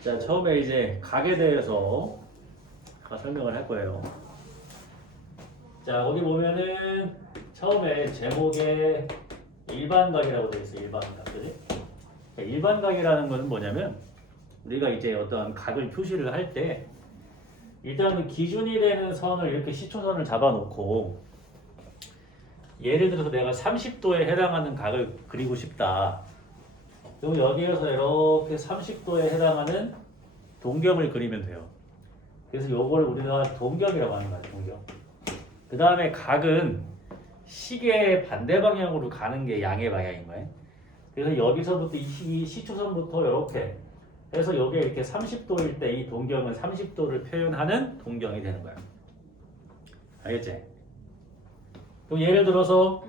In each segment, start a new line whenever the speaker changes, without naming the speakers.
자, 처음에 이제 각에 대해서 설명을 할 거예요. 자, 거기 보면은 처음에 제목에 일반각이라고 되어 있어요. 일반각. 그지? 자, 일반각이라는 건 뭐냐면 우리가 이제 어떤 각을 표시를 할 때 일단은 기준이 되는 선을 이렇게 시초선을 잡아놓고 예를 들어서 내가 30도에 해당하는 각을 그리고 싶다. 그럼 여기에서 이렇게 30도에 해당하는 동경을 그리면 돼요. 그래서 요걸 우리가 동경이라고 하는 거야, 동경. 그 다음에 각은 시계의 반대 방향으로 가는 게 양의 방향인 거예요. 그래서 여기서부터 이 시, 시초선부터 이렇게 해서 여기에 이렇게 30도일 때 이 동경은 30도를 표현하는 동경이 되는 거야. 알겠지? 그럼 예를 들어서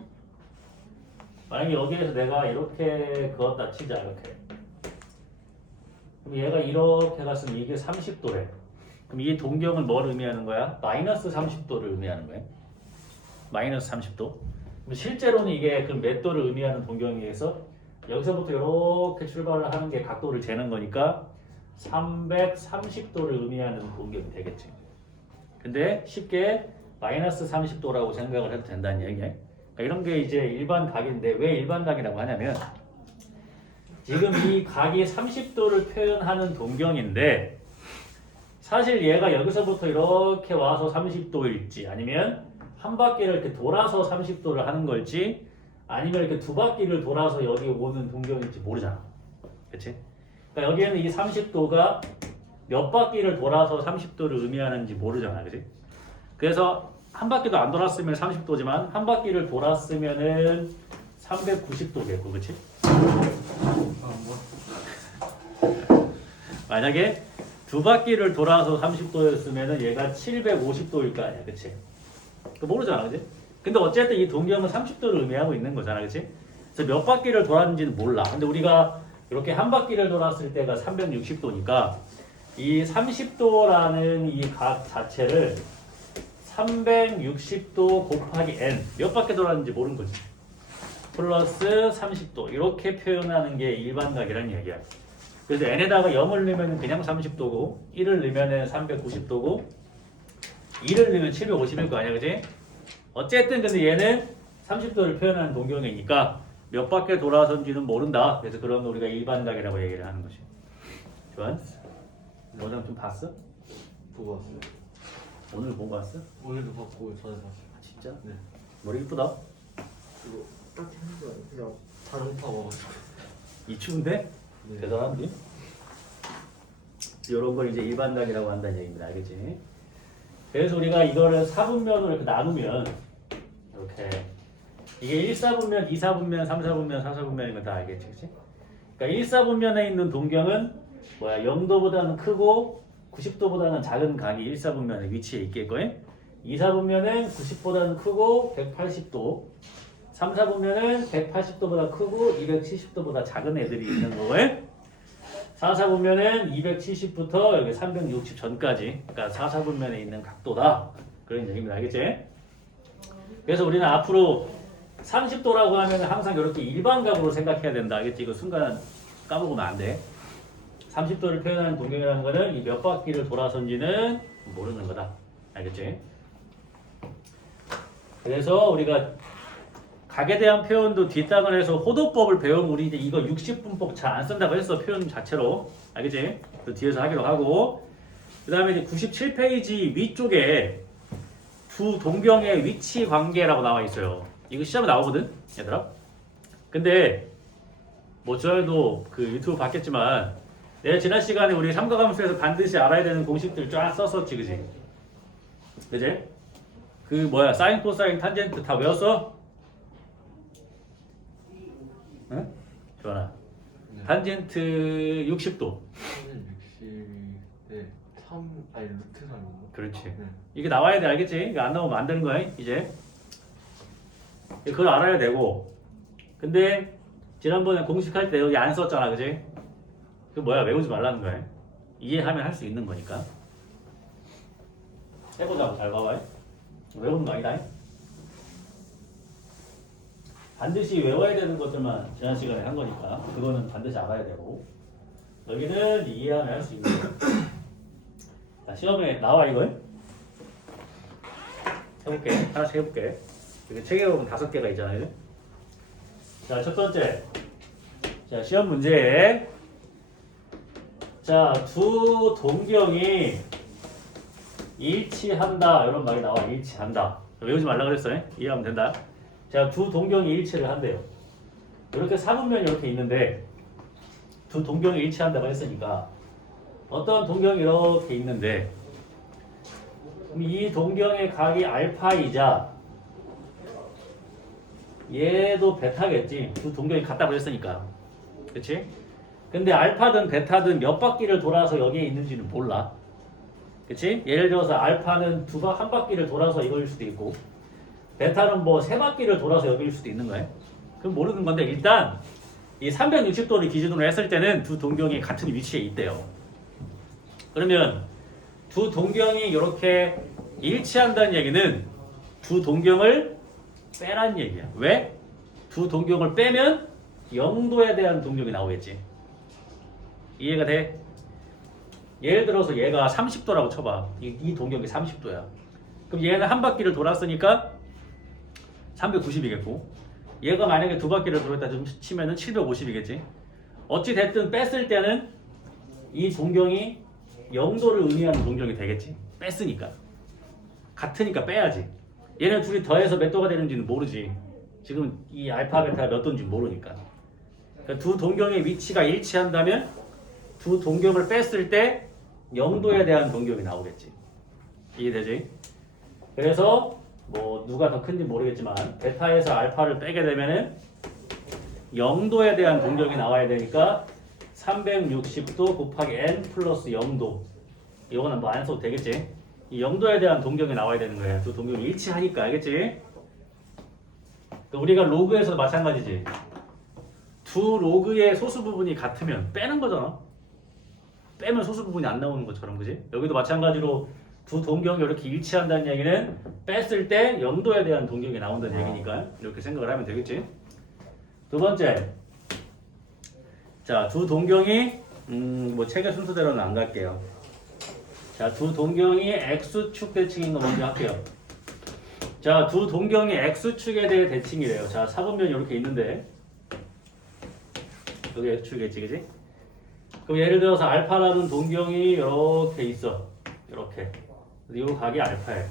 만약에 여기에서 내가 이렇게 그었다 치자 이렇게. 그럼 얘가 이렇게 갔으면 이게 30도래. 그럼 이 동경은 뭘 의미하는 거야? 마이너스 30도를 의미하는 거야. 마이너스 30도. 그럼 실제로는 이게 그 몇 도를 의미하는 동경에 의해서? 여기서부터 이렇게 출발을 하는 게 각도를 재는 거니까 330도를 의미하는 동경이 되겠지. 근데 쉽게 마이너스 30도라고 생각을 해도 된다는 얘기야 그러니까 이런 게 이제 일반 각인데 왜 일반 각이라고 하냐면 지금 이 각이 30도를 표현하는 동경인데 사실 얘가 여기서부터 이렇게 와서 30도일지 아니면 한 바퀴를 이렇게 돌아서 30도를 하는 걸지 아니면 이렇게 두 바퀴를 돌아서 여기 오는 동경일지 모르잖아. 그렇지? 그러니까 여기에는 이 30도가 몇 바퀴를 돌아서 30도를 의미하는지 모르잖아. 그렇지? 그래서 한 바퀴도 안 돌았으면 30도지만 한 바퀴를 돌았으면은 390도겠고, 그렇지? 만약에 두 바퀴를 돌아서 30도였으면은 얘가 750도일 거 아니야, 그렇지? 그 모르잖아, 그렇지? 근데 어쨌든 이 동경은 30도를 의미하고 있는 거잖아, 그렇지? 그래서 몇 바퀴를 돌았는지는 몰라. 근데 우리가 이렇게 한 바퀴를 돌았을 때가 360도니까 이 30도라는 이 각 자체를 360도 곱하기 n 몇 바퀴 돌았는지 모르는 거지. 플러스 30도 이렇게 표현하는 게 일반각이라는 얘기야. 그래서 n에다가 0을 넣으면 그냥 30도고 1을 넣으면 390도고 2를 넣으면 750일 거 아니야, 그지? 어쨌든 근데 얘는 30도를 표현하는 동경이니까 몇 바퀴 돌아선지는 모른다. 그래서 그런 거 우리가 일반각이라고 얘기를 하는 거지. 좋아? 너는 좀 봤어?
보고 왔어요.
오늘 본거 봤어?
오늘도 봤고 전에 봤어요.
아, 진짜?
네.
머리 이쁘다.
이거 딱 하는 거 아니에요? 그냥 자동차 와가지고.
이 추운데?
네.
대단한데? 이런 걸 이제 일반각이라고 한다는 얘기입니다. 알겠지? 그래서 우리가 이거를 4분면으로 이렇게 나누면 이렇게 이게 1, 4분면, 2, 4분면, 3, 4분면, 4, 4분면인 거다 알겠지? 그치? 그러니까 1, 4분면에 있는 동경은 뭐야 0도보다는 크고 90도보다는 작은 각이 1, 4분면에 위치해 있겠거든? 2, 4분면은 90보다는 크고 180도 3, 4분면은 180도보다 크고 270도보다 작은 애들이 있는 거고요. 4, 4분면은 270부터 여기 360 전까지 그러니까 4, 4분면에 있는 각도다. 그런 얘기입니다. 알겠지? 그래서 우리는 앞으로 30도라고 하면 항상 이렇게 일반각으로 생각해야 된다. 알겠지? 이거 순간 까먹으면 안 돼. 30도를 표현하는 동경이라는 거는 이 몇 바퀴를 돌아선지는 모르는 거다. 알겠지? 그래서 우리가 각에 대한 표현도 해서 호도법을 배우면 우리 이제 이거 60분법 잘 안 쓴다고 했어 표현 자체로 알겠지? 그 뒤에서 하기로 하고 그 다음에 이제 97페이지 위쪽에 두 동경의 위치 관계라고 나와 있어요 이거 시험에 나오거든 얘들아 근데 뭐 저희도 그 유튜브 봤겠지만 내가 지난 시간에 우리 삼각함수에서 반드시 알아야 되는 공식들 쫙 썼었지 그지? 그지? 그 뭐야 사인 코사인 탄젠트 다 외웠어? 응? 좋아라.
네.
탄젠트 60도.
360대 3 아니 루트 3인가?
그렇지.
네.
이게 나와야 돼, 알겠지? 이거 안 나오면 안 되는 거야, 이제. 그걸 알아야 되고. 근데 지난번에 공식할 때 여기 안 썼잖아, 그지? 그 뭐야, 외우지 말라는 거야. 이해하면 할 수 있는 거니까. 해보자고, 잘 봐봐요. 외우는 거 아니다. 반드시 외워야 되는 것들만 지난 시간에 한 거니까 그거는 반드시 알아야 되고 여기는 이해하면 할 수 있는 거. 자, 시험에 나와 이거. 해볼게. 하나씩 해볼게. 여기 책에 보면 다섯 개가 있잖아요. 자, 첫 번째. 자, 시험 문제. 자, 두 동경이 일치한다. 이런 말이 나와. 일치한다. 외우지 말라 그랬어요. 이해하면 된다. 자, 두 동경이 일치를 한대요. 이렇게 사분면이 이렇게 있는데 두 동경이 일치한다고 했으니까 어떤 동경이 이렇게 있는데 이 동경의 각이 알파이자 얘도 베타겠지. 두 동경이 같다고 했으니까. 그렇지? 근데 알파든 베타든 몇 바퀴를 돌아서 여기에 있는지는 몰라. 그치? 예를 들어서 알파는 두 바, 한 바퀴를 돌아서 이거일 수도 있고, 베타는 뭐 세 바퀴를 돌아서 여기일 수도 있는 거예요. 그럼 모르는 건데, 일단, 이 360도를 기준으로 했을 때는 두 동경이 같은 위치에 있대요. 그러면 두 동경이 이렇게 일치한다는 얘기는 두 동경을 빼란 얘기야. 왜? 두 동경을 빼면 0도에 대한 동경이 나오겠지. 이해가 돼? 예를 들어서 얘가 30도라고 쳐봐. 이, 이 동경이 30도야. 그럼 얘는 한 바퀴를 돌았으니까 390이겠고, 얘가 만약에 두 바퀴를 돌았다 좀 치면은 750이겠지. 어찌 됐든 뺐을 때는 이 동경이 0도를 의미하는 동경이 되겠지. 뺐으니까. 같으니까 빼야지. 얘네 둘이 더해서 몇 도가 되는지는 모르지. 지금 이 알파 베타가 몇 도인지 모르니까. 그러니까 두 동경의 위치가 일치한다면 두 동경을 뺐을 때 0도에 대한 동경이 나오겠지. 이해되지? 그래서 뭐 누가 더 큰지 모르겠지만 베타에서 알파를 빼게 되면은 0도에 대한 동경이 나와야 되니까 360도 곱하기 n 플러스 0도 이거는 뭐 안 써도 되겠지? 이 0도에 대한 동경이 나와야 되는 거야. 두 동경이 일치하니까 알겠지? 그러니까 우리가 로그에서도 마찬가지지. 두 로그의 소수 부분이 같으면 빼는 거잖아. 빼면 소수 부분이 안 나오는 것처럼 그지? 여기도 마찬가지로 두 동경이 이렇게 일치한다는 얘기는 뺐을 때 0도에 대한 동경이 나온다는 얘기니까 이렇게 생각을 하면 되겠지? 두 번째. 자, 두 동경이 음, 뭐 책의 순서대로는 안 갈게요. 자, 두 동경이 x축 대칭인 거 먼저 할게요. 자, 두 동경이 x축에 대해 대칭이래요. 자, 사분면이 이렇게 있는데 여기 x축이겠지, 그지? 그럼 예를 들어서 알파라는 동경이 이렇게 있어. 이렇게. 이 각이 알파예요.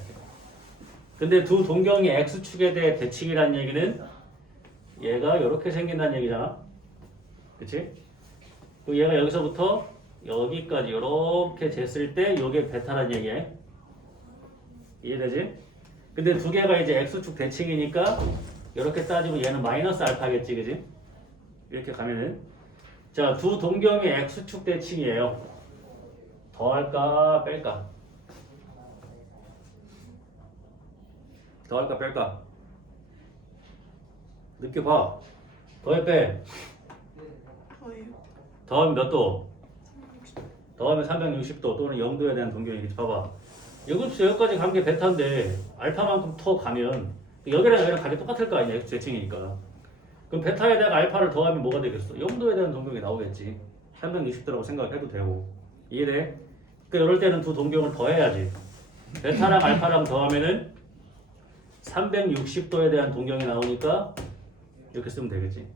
근데 두 동경이 x축에 대해 대칭이라는 얘기는 얘가 이렇게 생긴다는 얘기잖아. 그치? 그 얘가 여기서부터 여기까지 이렇게 쟀을 때 이게 베타란 얘기야. 이해되지? 근데 두 개가 이제 x축 대칭이니까 이렇게 따지면 얘는 마이너스 알파겠지, 그지? 이렇게 가면은 자, 두 동경이 x축 대칭이에요. 더할까 뺄까? 더할까 뺄까? 느껴봐. 더해 빼. 더하면 몇 도? 더하면 360도 또는 0도에 대한 동경이겠지. 봐봐. 여기부터 여기까지 간 게 베타인데 알파만큼 더 가면 여기랑 여기랑 가게 똑같을 거 아니야. x 대칭이니까. 그럼 베타에다가 알파를 더하면 뭐가 되겠어? 0도에 대한 동경이 나오겠지. 360도라고 생각해도 되고. 이해돼? 그러니까 이럴 때는 두 동경을 더해야지. 베타랑 알파랑 더하면은 360도에 대한 동경이 나오니까 이렇게 쓰면 되겠지.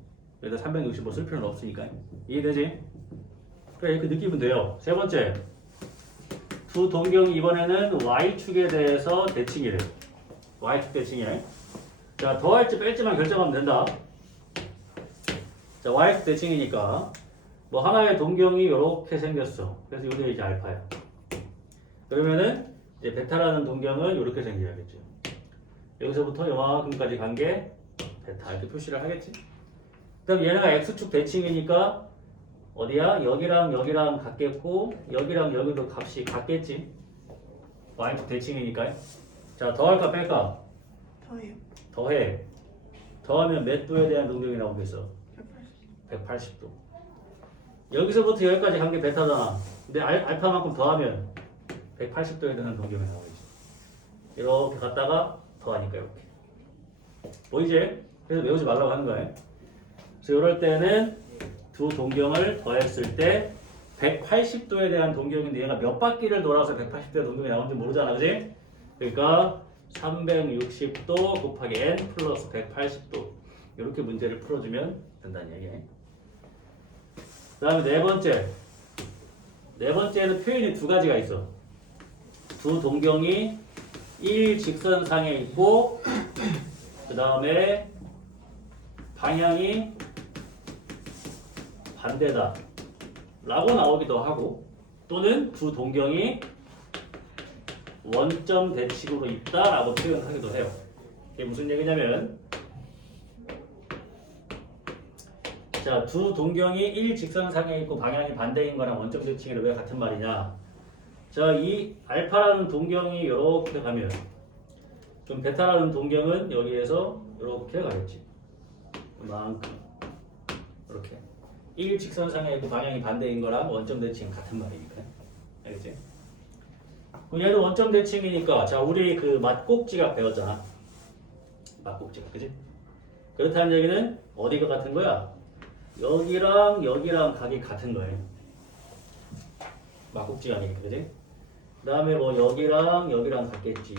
여기다 360도 쓸 필요는 없으니까. 이해되지? 그래 이렇게 느끼면 돼요. 세 번째. 두 동경이 이번에는 y축에 대해서 대칭이래. y축 대칭이래. 자, 더할지 뺄지만 결정하면 된다. 자, y축 대칭이니까 뭐 하나의 동경이 이렇게 생겼어. 그래서 이게 이제 알파야. 그러면은 이제 베타라는 동경은 이렇게 생겨야겠죠. 여기서부터 요만큼까지 간 게 베타 이렇게 표시를 하겠지. 그럼 얘네가 x축 대칭이니까 어디야? 여기랑 여기랑 같겠고 여기랑 여기도 값이 같겠지. y축 대칭이니까. 자, 더할까 뺄까?
저예요.
더해. 더하면 몇 도에 대한 동경이 나오겠어?
180.
180도. 여기서부터 여기까지 간 게 베타잖아. 근데 알, 알파만큼 더하면 180도에 대한 동경이 나오겠지. 이렇게 갔다가 더하니까 이렇게. 보이지? 그래서 외우지 말라고 하는 거예요. 그래서 이럴 때는 두 동경을 더했을 때 180도에 대한 동경인데 얘가 몇 바퀴를 돌아서 180도의 동경이 나오는지 모르잖아, 그지? 그러니까 360도 곱하기 n 플러스 180도 이렇게 문제를 풀어주면 된다는 얘기예요. 그 다음에 네 번째, 네 번째는 표현이 두 가지가 있어. 두 동경이 일직선상에 있고 그 다음에 방향이 반대다 라고 나오기도 하고 또는 두 동경이 원점 대칭으로 있다 라고 표현하기도 해요 이게 무슨 얘기냐면 자, 두 동경이 일직선상에 있고 방향이 반대인 거랑 원점 대칭이 왜 같은 말이냐 자, 이 알파라는 동경이 이렇게 가면 그럼 베타라는 동경은 여기에서 이렇게 가겠지. 그만큼 이렇게 일직선상에 있고 방향이 반대인 거랑 원점 대칭 같은 말이니까. 알겠지? 그럼 얘도 원점 대칭이니까 자, 우리 그 맞꼭지가 배웠잖아. 맞꼭지가 그지? 그렇다는 얘기는 어디가 같은 거야? 여기랑 여기랑 각이 같은 거예요. 막국지가 아니니까 그지? 그 다음에 뭐 여기랑 여기랑 같겠지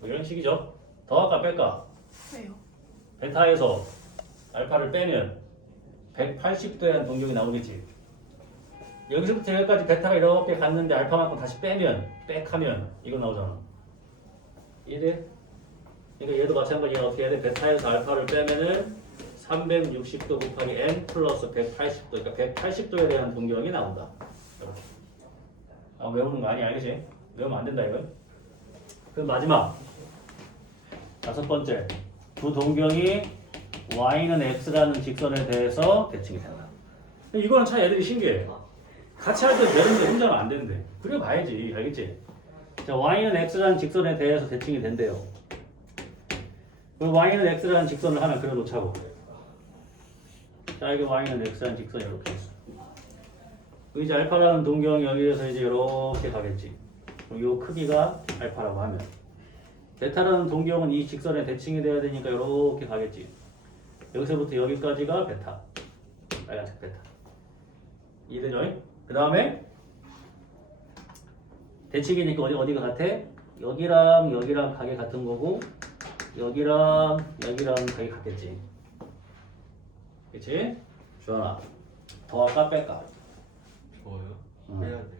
뭐 이런 식이죠 더 할까 뺄까?
왜요?
베타에서 알파를 빼면 180도에 대한 동경이 나오겠지 여기서부터 여기까지 베타가 이렇게 갔는데 알파만큼 다시 빼면 빽하면 이거 나오잖아 이해돼? 그러니까 얘도 마찬가지야 어떻게 해야 돼? 베타에서 알파를 빼면은 360도 곱하기 n 플러스 180도 그러니까 180도에 대한 동경이 나온다 아, 외우는 거 아니야, 알겠지? 외우면 안 된다, 이건. 그 마지막. 다섯 번째. 두 동경이 y는 x라는 직선에 대해서 대칭이 된다. 이거는 참 애들이 신기해. 같이 할 때 되는데 혼자는 안 되는데. 그래 봐야지, 알겠지? 자, y는 x라는 직선에 대해서 대칭이 된대요. 그럼 y는 x라는 직선을 하나 그려놓자고. 자, 이게 y는 x라는 직선이 이렇게 있어. 그 이제 알파라는 동경이 여기에서 이제 이렇게 가겠지. 요 크기가 알파라고 하면 베타라는 동경은 이 직선에 대칭이 돼야 되니까 이렇게 가겠지. 여기서부터 여기까지가 베타. 빨간색 베타. 이해되죠? 그 다음에 대칭이니까 어디 어디가 같아? 여기랑 여기랑 각이 같은 거고 여기랑 여기랑 각이 같겠지. 그치? 주원아 더 할까 뺄까?
좋아요.
음.
빼야 돼.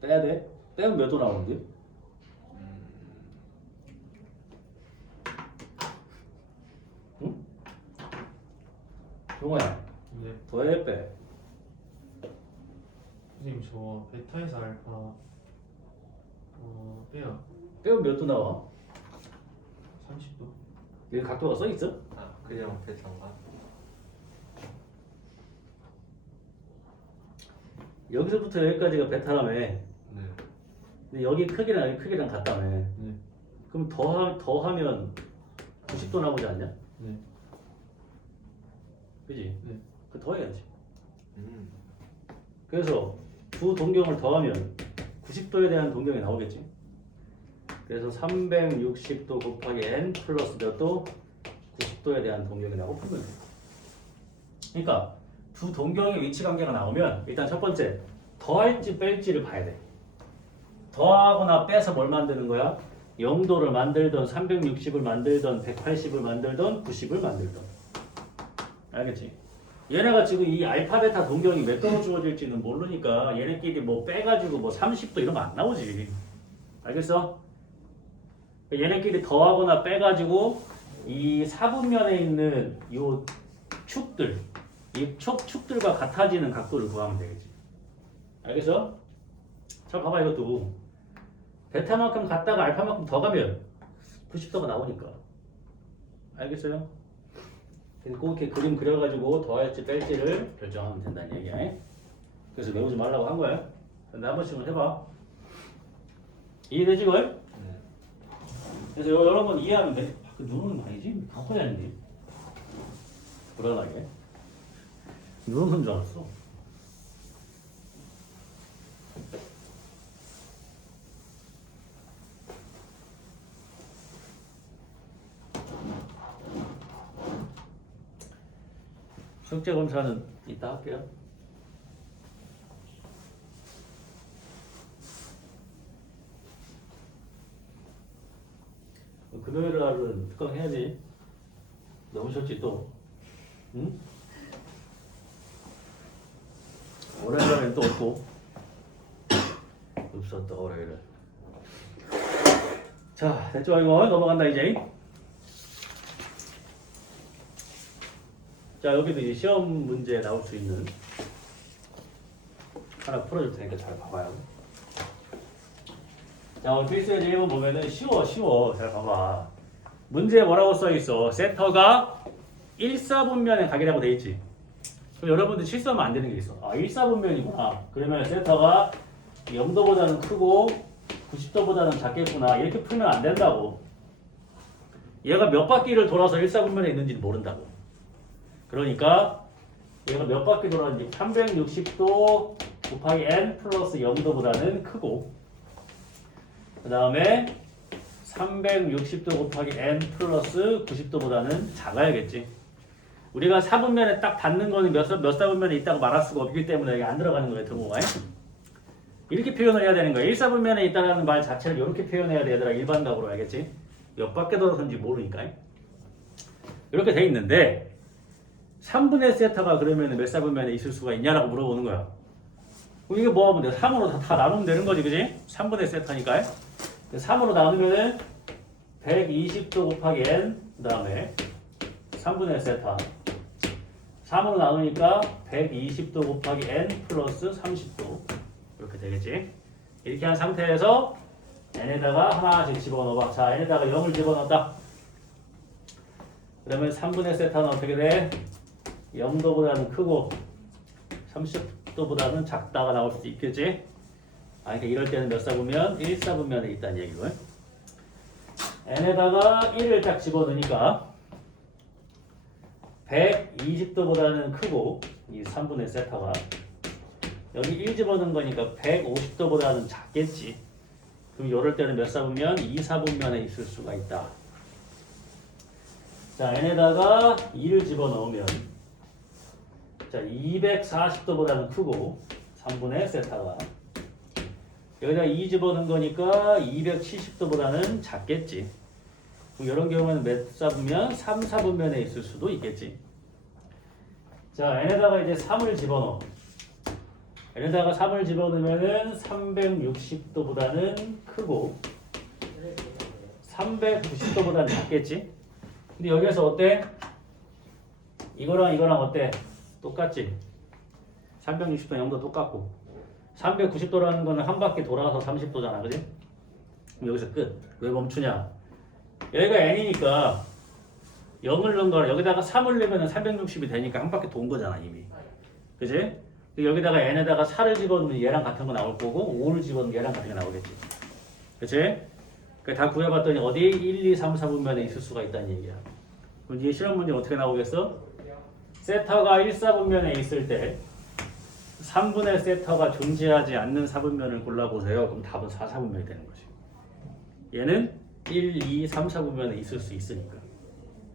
빼야 돼? 빼면 몇도 나오는데? 응? 용호야
네.
더해 빼
선생님 저 베타에서 알파 어 빼요.
빼면 몇도 나와?
30도.
여기 각도가 써있어?
아 그냥 베타인가?
여기서부터 여기까지가 베타라며
네.
근데 여기 크기랑 여기 크기랑 같다며
네.
그럼 더, 더 하면 90도 나오지 않냐?
네.
그지?
네.
그 더해야지
음.
그래서 두 동경을 더하면 90도에 대한 동경이 나오겠지. 그래서 360도 곱하기 n 플러스 몇 도? 90도에 대한 동경이 나오고 풀면 돼. 그러니까 두 동경의 위치 관계가 나오면 일단 첫 번째 더할지 뺄지를 봐야 돼. 더하거나 빼서 뭘 만드는 거야? 0도를 만들던 360을 만들던 180을 만들던 90을 만들던 알겠지? 얘네가 지금 이 알파 베타 동경이 몇 도로 주어질지는 모르니까 얘네끼리 뭐 빼가지고 뭐 30도 이런 거 안 나오지. 알겠어? 얘네끼리 더하거나 빼가지고 이 사분면에 있는 요 축들, 이 축, 축들과 같아지는 각도를 구하면 되겠지. 알겠어? 자, 봐봐 이것도. 베타만큼 갔다가 알파만큼 더 가면 90도가 나오니까. 알겠어요? 꼭 이렇게 그림 그려가지고 더할지 뺄지를 결정하면 된다는 얘기야. 그래서 외우지 말라고 한 거야. 근데 한 번씩은 해봐. 이해되지, 걸?
네.
그래서 요- 여러 번 이해하면 돼. 아, 그 누르는 거 아니지? 바꿔야 하는데. 불안하게. 누르는 줄 알았어. 숙제 검사는 이따 할게요. 어, 금요일 날은 특강 해야지. 너무 좋지 또. 응? 월요일 날은 또 없고. 없었다 월요일은. 자 됐죠 이거 넘어간다 이제. 자 여기도 이제 시험 문제 나올 수 있는 하나 풀어줄 테니까 잘 봐봐요. 자 오늘 필수예제 1번 보면은 쉬워 쉬워 잘 봐봐. 문제에 뭐라고 써 있어? 세터가 1사분면에 각이라고 돼 있지. 여러분들 실수하면 안 되는 게 있어. 아 1사분면이구나. 그러면 세터가 0도보다는 크고 90도보다는 작겠구나. 이렇게 풀면 안 된다고. 얘가 몇 바퀴를 돌아서 1사분면에 있는지는 모른다고. 그러니까 얘가 몇 바퀴 돌았는지 360도 곱하기 n 플러스 0도보다는 크고 그 다음에 360도 곱하기 n 플러스 90도보다는 작아야겠지. 우리가 사분면에 딱 닿는 거는 몇, 사- 몇 사분면에 있다고 말할 수가 없기 때문에 여기 안 들어가는 거예요, 등호가. 이렇게 표현을 해야 되는 거야. 1사분면에 있다라는 말 자체를 이렇게 표현해야 돼, 얘들아. 일반각으로 알겠지? 몇 바퀴 돌아서는지 모르니까. 이렇게 돼 있는데 3분의 세타가 그러면 몇 사분면에 있을 수가 있냐라고 물어보는 거야. 그럼 이게 뭐 하면 돼? 3으로 다, 다 나누면 되는 거지, 그지? 3분의 세타니까. 3으로 나누면은 120도 곱하기 n, 그 다음에 3분의 세타. 3으로 나누니까 120도 곱하기 n 플러스 30도. 이렇게 되겠지? 이렇게 한 상태에서 n에다가 하나씩 집어넣어봐. 자, n에다가 0을 집어넣었다. 그러면 3분의 세타는 어떻게 돼? 0도보다는 크고 30도보다는 작다가 나올 수도 있겠지? 아, 그러니까 이럴 때는 몇 사분면? 1사분면에 있다는 얘기고 n에다가 1을 딱 집어넣으니까 120도보다는 크고 이 3분의 세타가 여기 1 집어넣은 거니까 150도보다는 작겠지 그럼 이럴 때는 몇 사분면? 2 사분면에 있을 수가 있다 자 n에다가 2를 집어넣으면 자 240도보다는 크고 3분의 세타가 여기다 2 집어넣은 거니까 270도보다는 작겠지. 이런 경우에는 몇 사분면? 3, 4분면에 있을 수도 있겠지. 자, n에다가 이제 3을 집어넣어. n에다가 3을 집어넣으면은 360도보다는 크고 390도보다는 작겠지. 근데 여기에서 어때? 이거랑 이거랑 어때? 똑같지? 360도 0도 똑같고 390도라는 거는 한 바퀴 돌아서 30도잖아, 그지? 여기서 끝. 왜 멈추냐? 여기가 n이니까 0을 넣은 거라 여기다가 3을 넣으면 360이 되니까 한 바퀴 돈 거잖아, 이미. 그지? 근데 여기다가 n에다가 4를 집어넣으면 얘랑 같은 거 나올 거고 5를 집어넣으면 얘랑 같은 게 나오겠지. 그치? 그다 구해봤더니 어디 1, 2, 3, 4분면에 있을 수가 있다는 얘기야. 그럼 이제 실험 문제 어떻게 나오겠어? 세타가 1, 4분면에 있을 때 3분의 세타가 존재하지 않는 4분면을 골라보세요. 그럼 답은 4, 4분면이 되는 거지. 얘는 1, 2, 3, 4분면에 있을 수 있으니까.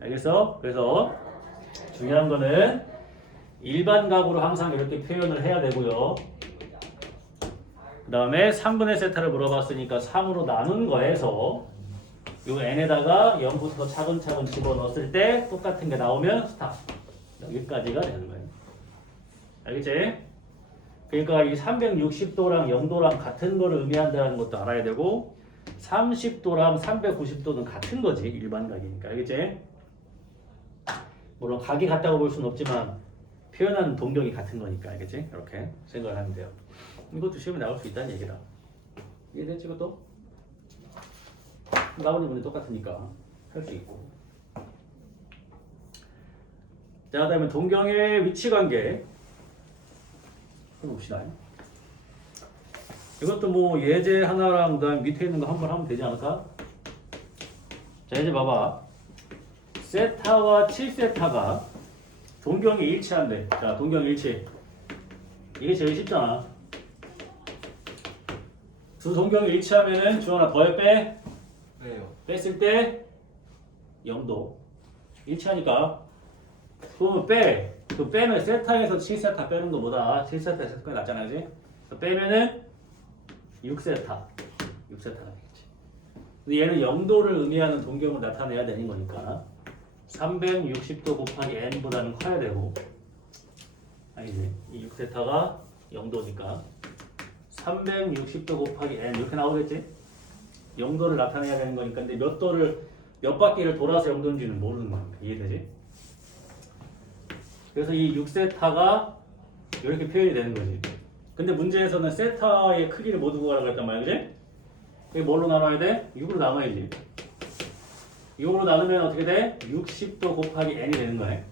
알겠어? 그래서 중요한 거는 일반 각으로 항상 이렇게 표현을 해야 되고요. 그 다음에 3분의 세타를 물어봤으니까 3으로 나눈 거에서 요 n에다가 0부터 차근차근 집어넣었을 때 똑같은 게 나오면 스탑. 여기까지가 되는 거예요. 알겠지? 그러니까 이 360도랑 0도랑 같은 거를 의미한다는 것도 알아야 되고 30도랑 390도는 같은 거지 일반 각이니까 알겠지? 물론 각이 같다고 볼 수는 없지만 표현하는 동력이 같은 거니까 알겠지? 이렇게 생각을 하면 돼요. 이것도 시험에 나올 수 있다는 얘기다. 이해됐지 그것도? 나머지 문제 똑같으니까 할 수 있고. 자, 그 다음에 동경의 위치 관계. 해봅시다. 이것도 뭐 예제 하나랑 그다음 밑에 있는 거 한 번 하면 되지 않을까? 자, 이제 봐봐. 세타와 7세타가 동경이 일치한대. 자, 동경 일치. 이게 제일 쉽잖아. 두 동경이 일치하면은 주원아 더해 빼.
왜요?
뺐을 때 0도 일치하니까 그러면 빼. 그 빼면 세타에서 7세타 빼는 것보다 7세타 세타가 낫잖아 그지? 빼면은 6세타. 6세타가 되겠지. 얘는 0도를 의미하는 동경을 나타내야 되는 거니까 360도 곱하기 n보다는 커야 되고 아니지 이 6세타가 0도니까 360도 곱하기 n 이렇게 나오겠지? 0도를 나타내야 되는 거니까. 근데 몇 도를 몇 바퀴를 돌아서 0도인지는 모르는 거니까. 이해되지? 그래서 이 6세타가 이렇게 표현이 되는 거지 근데 문제에서는 세타의 크기를 모두 구하라고 했단 말이야 그지? 이게 뭘로 나눠야 돼? 6으로 나눠야지 6으로 나누면 어떻게 돼? 60도 곱하기 n이 되는 거네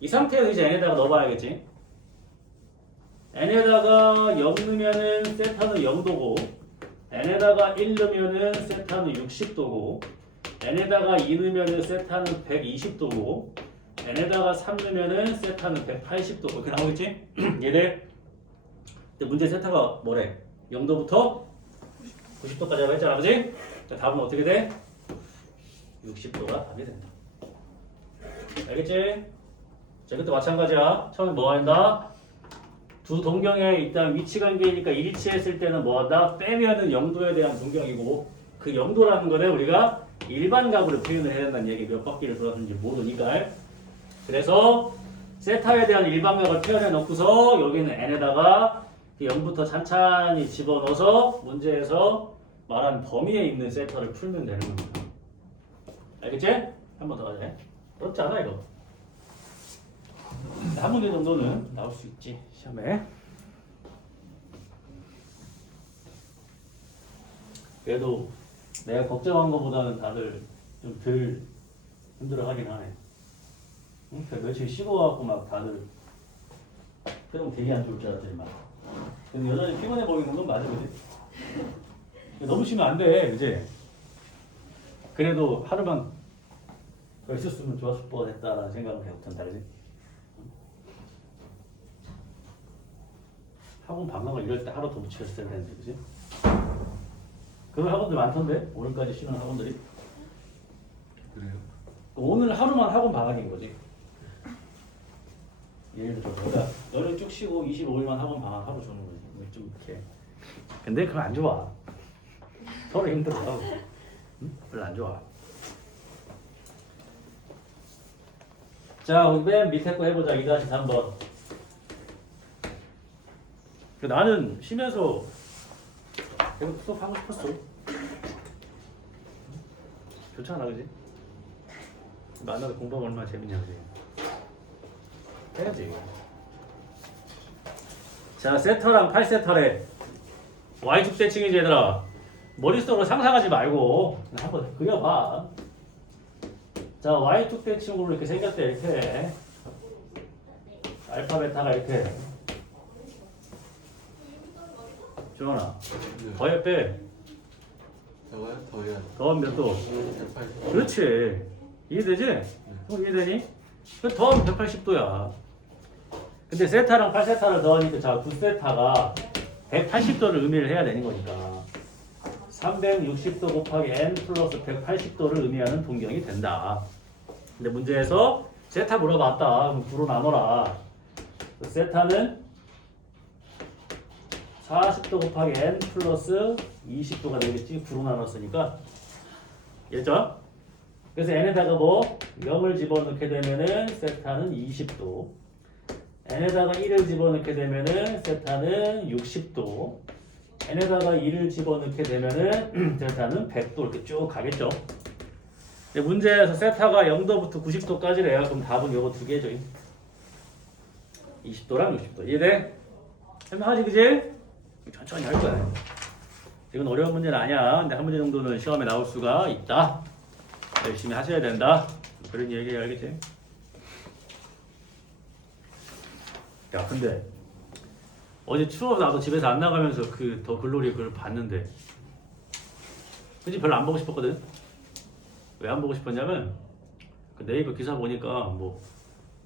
이 상태에서 이제 n에다가 넣어봐야겠지 n에다가 0 넣으면은 세타는 0도고 n에다가 1 넣으면은 세타는 60도고 n에다가 2 넣으면은 세타는 120도고 n에다가 3 넣으면은 세타는 180도 그렇게 나오겠지? 얘들 근데 문제 세타가 뭐래? 0도부터 90도까지 하고 했잖아 그지? 자, 답은 어떻게 돼? 60도가 답이 된다 알겠지? 자 이것도 마찬가지야 처음에 뭐 한다? 두 동경에 일단 위치 관계이니까 일치했을 때는 뭐 한다? 빼면은 0도에 대한 동경이고 그 0도라는 거는 우리가 일반 값으로 표현을 해야 된다는 얘기 몇 바퀴를 돌았는지 모르니까 그래서 세타에 대한 일반 값을 표현해 놓고서 여기는 n에다가 0부터 찬찬히 집어넣어서 문제에서 말한 범위에 있는 세타를 풀면 되는 겁니다. 알겠지? 한 번더 하자. 어렵지 않아 이거? 한 문제 정도는 나올 수 있지 시험에. 그래도 내가 걱정한 것보다는 다들 좀 덜 힘들어하긴 하네. 응? 그 며칠 쉬고 와갖고 막 다들 표정 되게 안 좋을 줄 알았더니만 근데 여전히 피곤해 보이는 건 맞아 그지? 너무 쉬면 안돼 그지? 그래도 하루만 더 있었으면 좋았을 뻔했다라는 생각을 계속 든다 그지? 학원 방학을 이럴 때 하루 더 붙였어야 되는데 그지? 그런 학원들 많던데 오늘까지 쉬는 학원들이
그래요?
오늘 하루만 학원 방학인 거지 예를 들어 그러니까 너를 쭉 쉬고 25일만 학원 방학 하루 주는 거지. 뭐좀 이렇게. 근데 그건 안 좋아. 서로 힘들어. 응? 별로 안 좋아. 자 우리 맨 밑에 거 해보자. 2-3번. 나는 쉬면서 계속 수업하고 싶었어. 좋잖아 그지? 만나서 공부하면 얼마나 재밌냐 그지? 해야지 자 세터랑 8세터래 Y축 대칭이지 얘들아 머릿속으로 상상하지 말고 한번 그려봐 자 Y축 대칭으로 이렇게 생겼대 이렇게 알파 베타가 이렇게
네.
더해 빼
저거요? 더해야 돼.
더하면 몇 도?
180.
그렇지 이해되지? 어, 이해되니? 그 더하면 180도야 근데 세타랑 8세타를 더하니까 자 9세타가 180도를 의미를 해야 되는 거니까 360도 곱하기 n 플러스 180도를 의미하는 동경이 된다. 근데 문제에서 세타 물어봤다. 그럼 9로 나눠라. 그 세타는 40도 곱하기 n 플러스 20도가 되겠지? 9로 나눴으니까. 됐죠? 그래서 n에다가 뭐 0을 집어넣게 되면은 세타는 20도 n에다가 1을 집어넣게 되면은 세타는 60도 n에다가 2를 집어넣게 되면은 세타는 100도 이렇게 쭉 가겠죠 근데 문제에서 세타가 0도부터 90도까지래요 그럼 답은 요거 두 개죠 20도랑 60도 이해돼? 설명하지 그지? 천천히 할 거야 이건 어려운 문제는 아니야 근데 한 문제 정도는 시험에 나올 수가 있다 열심히 하셔야 된다. 그런 얘기 알겠지? 야, 근데 어제 추워서 나도 집에서 안 나가면서 그 더 글로리 그걸 봤는데, 그지 별로 안 보고 싶었거든. 왜 안 보고 싶었냐면 그 네이버 기사 보니까 뭐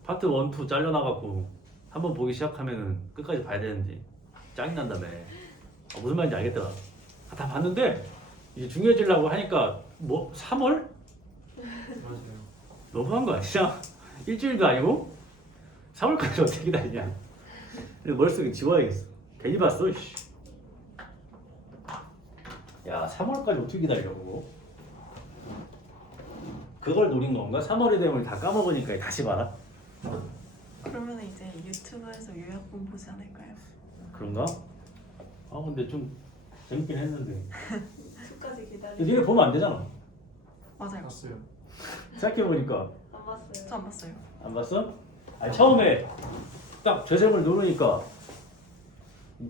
파트 1, 2 잘려나갖고 한번 보기 시작하면은 끝까지 봐야 되는지 짜증 난다며. 아, 무슨 말인지 알겠더라. 아, 다 봤는데 이제 중요해지려고 하니까 뭐 3월?
맞아요.
너무한 거 아니야? 일주일도 아니고 3월까지 어떻게 기다리냐? 근데 머릿속에 지워야겠어. 괜히 봤어. 씨. 야 3월까지 어떻게 기다리려고? 그걸 노린 건가? 3월이 되면 다 까먹으니까 다시 봐라.
그러면 이제 유튜브에서 요약본 보지 않을까요?
그런가? 아 근데 좀 재밌긴 했는데.
끝까지 기다리.
근데 니네 보면 안 되잖아.
맞아요.
봤어요.
생각해 보니까
안 봤어요.
저 안 봤어요.
안 봤어? 아 처음에 딱 재생을 누르니까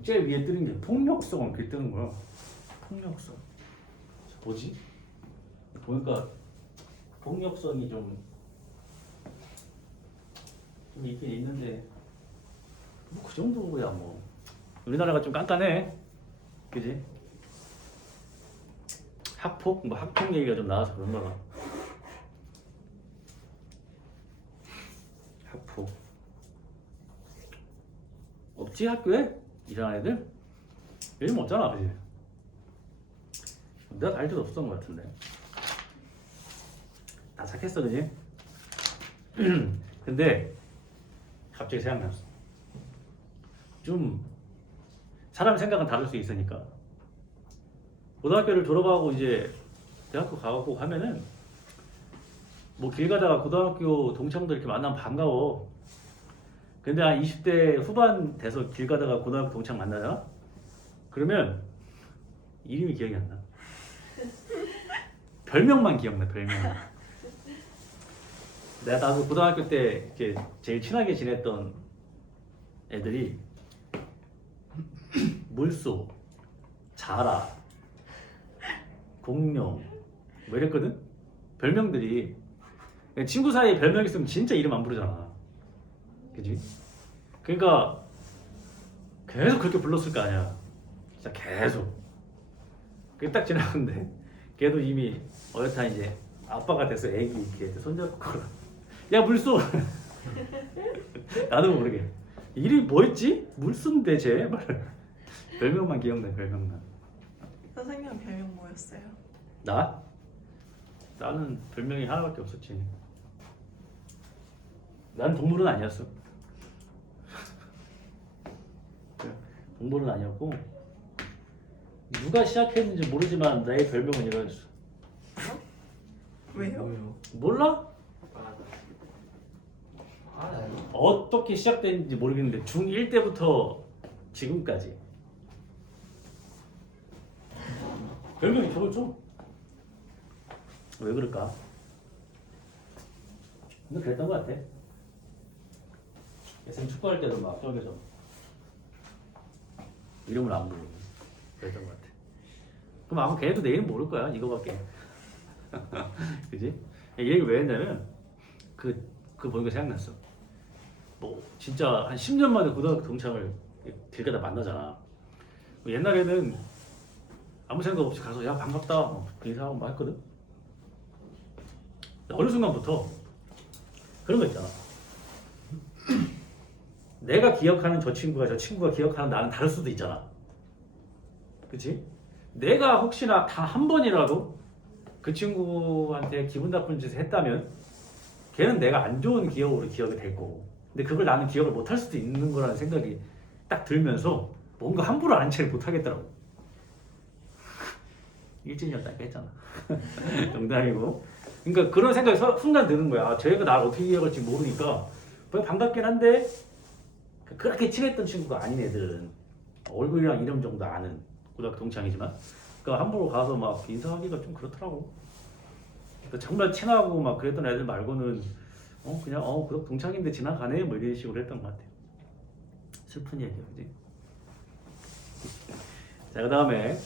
제일 위에 뜨는 게 폭력성 이렇게 뜨는 거야. 폭력성. 뭐지? 보니까 폭력성이 좀, 좀 있긴 있는데 뭐 그 정도야 뭐. 우리나라가 좀 깐깐해. 그지? 학폭? 뭐 학폭 얘기가 좀 나와서 그런 거라. 학폭. 없지 학교에? 이상한 애들? 요즘 없잖아 그지? 내가 다닐 때도 없었던 것 같은데 다 착했어 그지? 근데 갑자기 생각났어 좀 사람 생각은 다를 수 있으니까 고등학교를 졸업하고 이제 대학교 가고 하면은 뭐 길 가다가 고등학교 동창들 이렇게 만나면 반가워 근데 한 20대 후반 돼서 길 가다가 고등학교 동창 만나잖아? 그러면 이름이 기억이 안 나. 별명만 기억나, 별명. 내가 나도 고등학교 때 이렇게 제일 친하게 지냈던 애들이 물소, 자라, 공룡 뭐 이랬거든? 별명들이 친구 사이에 별명 있으면 진짜 이름 안 부르잖아. 그지? 그러니까 계속 그렇게 불렀을 거 아니야. 진짜 계속. 그게 딱 지나갔는데 걔도 이미 어엿한 이제 아빠가 돼서 애기 이렇게 손잡고 걸어. 야 물소. 나도 모르게 이름이 뭐였지? 물소인데 쟤 말. 별명만 기억나 별명만.
선생님 별명 뭐였어요?
나? 나는 별명이 하나밖에 없었지. 난 동물은 아니었어. 동물은 아니었고 누가 시작했는지 모르지만 나의 별명은 이거였어.
왜요?
뭐예요?
몰라?
알아요.
어떻게 시작됐는지 모르겠는데 중1 때부터 지금까지 별명이 저거죠? 왜 그럴까? 근데 그랬던 것 같아. 예전 축구할 때도 막 저기서 이름을 안 부르고 그랬던 것 같아. 그럼 아마 걔네도 내 이름 모를 거야 이거밖에. 그지? 이 얘기 왜 했냐면 그, 그 보니까 생각났어. 뭐 진짜 한 10년 만에 고등학교 동창을 길 가다 만나잖아. 뭐 옛날에는 아무 생각 없이 가서 야 반갑다 뭐 인사하고 막 했거든. 어느 순간부터 그런 거 있잖아. 내가 기억하는 저 친구가 저 친구가 기억하는 나는 다를 수도 있잖아. 그치? 내가 혹시나 단한 번이라도 그 친구한테 기분 나쁜 짓을 했다면 걔는 내가 안 좋은 기억으로 기억이 될 거고. 근데 그걸 나는 기억을 못 할 수도 있는 거라는 생각이 딱 들면서 뭔가 함부로 아는 체를 못 하겠더라고. 일진이었다니까 했잖아. 농담이고. 그러니까 그런 생각이 서- 순간 드는 거야. 아, 쟤가 나를 어떻게 기억할지 모르니까. 반갑긴 한데 그렇게 친했던 친구가 아닌 애들은 얼굴이랑 이름 정도 아는 고등학교 동창이지만 그러니까 함부로 가서 막 인사하기가 좀 그렇더라고 그러니까 정말 친하고 막 그랬던 애들 말고는 어 그냥 어 그렇 동창인데 지나가네 뭐 이런 식으로 했던 것 같아. 슬픈 얘기야, 그지? 자 그 다음에